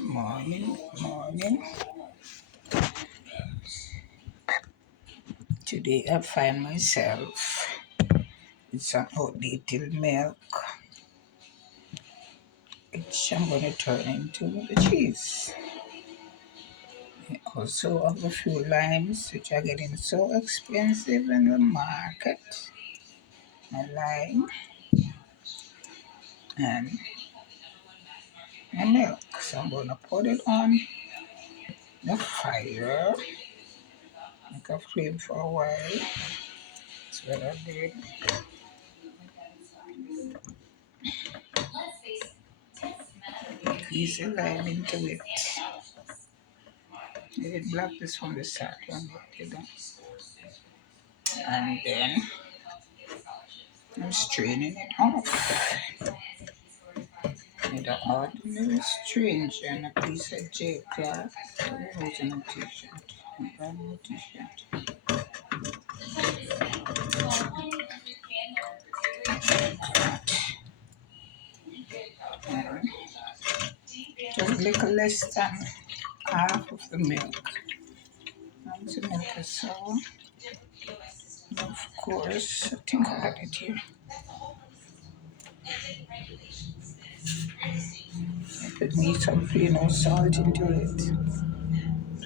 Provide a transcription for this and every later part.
Morning, morning. Today I find myself with some outdated milk, which I'm going to turn into the cheese. I also have a few limes, which are getting so expensive in the market. A lime and my milk. So I'm going to put it on the fire, make a flame for a while. That's what I did. Squeeze the lime into it. Let it black this from the start. And then I'm straining it off with an ordinary strange and a piece of J cloth. I'm using a t-shirt, a brand new t-shirt. And just a little less than half of the milk. And the milk is sour. Of course, I think I got it here. I could need some plain old salt into it.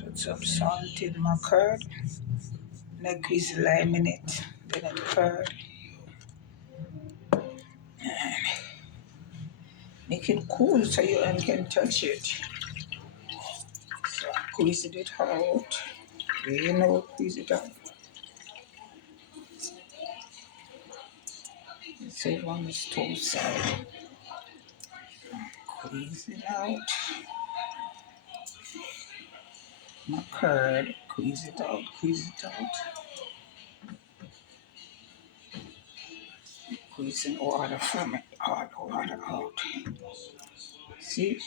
Put some salt in my curd. And I squeeze the lime in it. Then I curd. Make it cool so you can touch it. So I squeeze it out. Squeeze it out. Save on the stove side. Squeeze it out. My curd. Squeeze it out. Squeeze it out. Squeezing water from it. All the water out. See?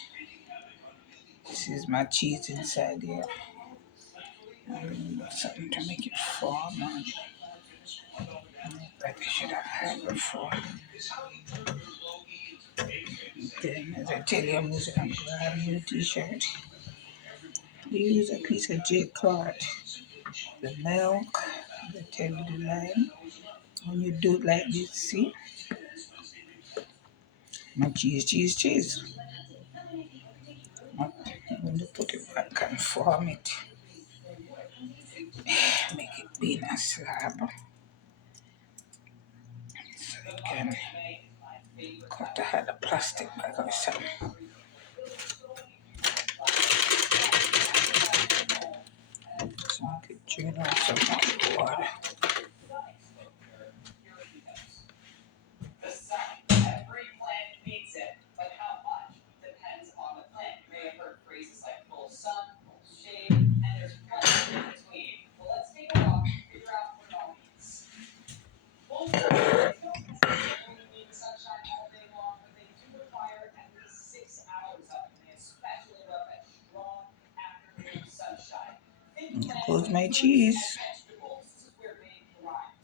This is my cheese inside here. Something to make it form. That I should have had before. Then, as I tell you, I'm using a brand new t-shirt. You use a piece of J card, the milk, the tell you the lime. When you do it like this, see? My cheese. I'm going to put it back and form it. Make it be in a slab. So it can cut to have the plastic bag or something. So I could drain out some of the water. There goes my cheese.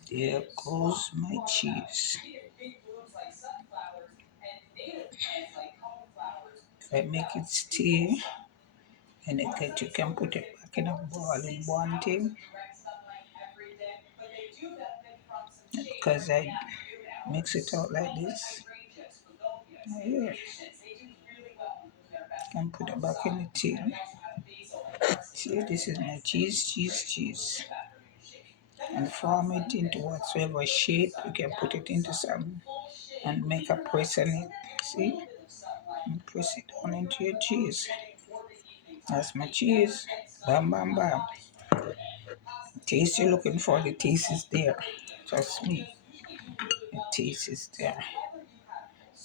There goes my cheese. If I make it stay, and you can put it back in a boiling one thing. Because I mix it out like this. Yeah. Can put it back in the tin. See, this is my cheese. And form it into whatsoever shape. You can put it into some and make a press on it. See? And press it on into your cheese. That's my cheese. Bam, bam, bam. The taste you're looking for, the taste is there. Trust me. The taste is there.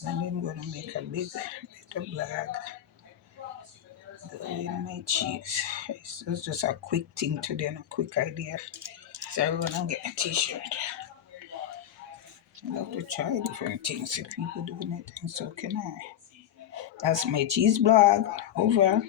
And I'm going to make a big bit of black. Go in my cheese. It's just a quick thing today and a quick idea. So I'm going to get a t-shirt. I love to try different things. If people doing it, and so can I. That's my cheese blog. Over.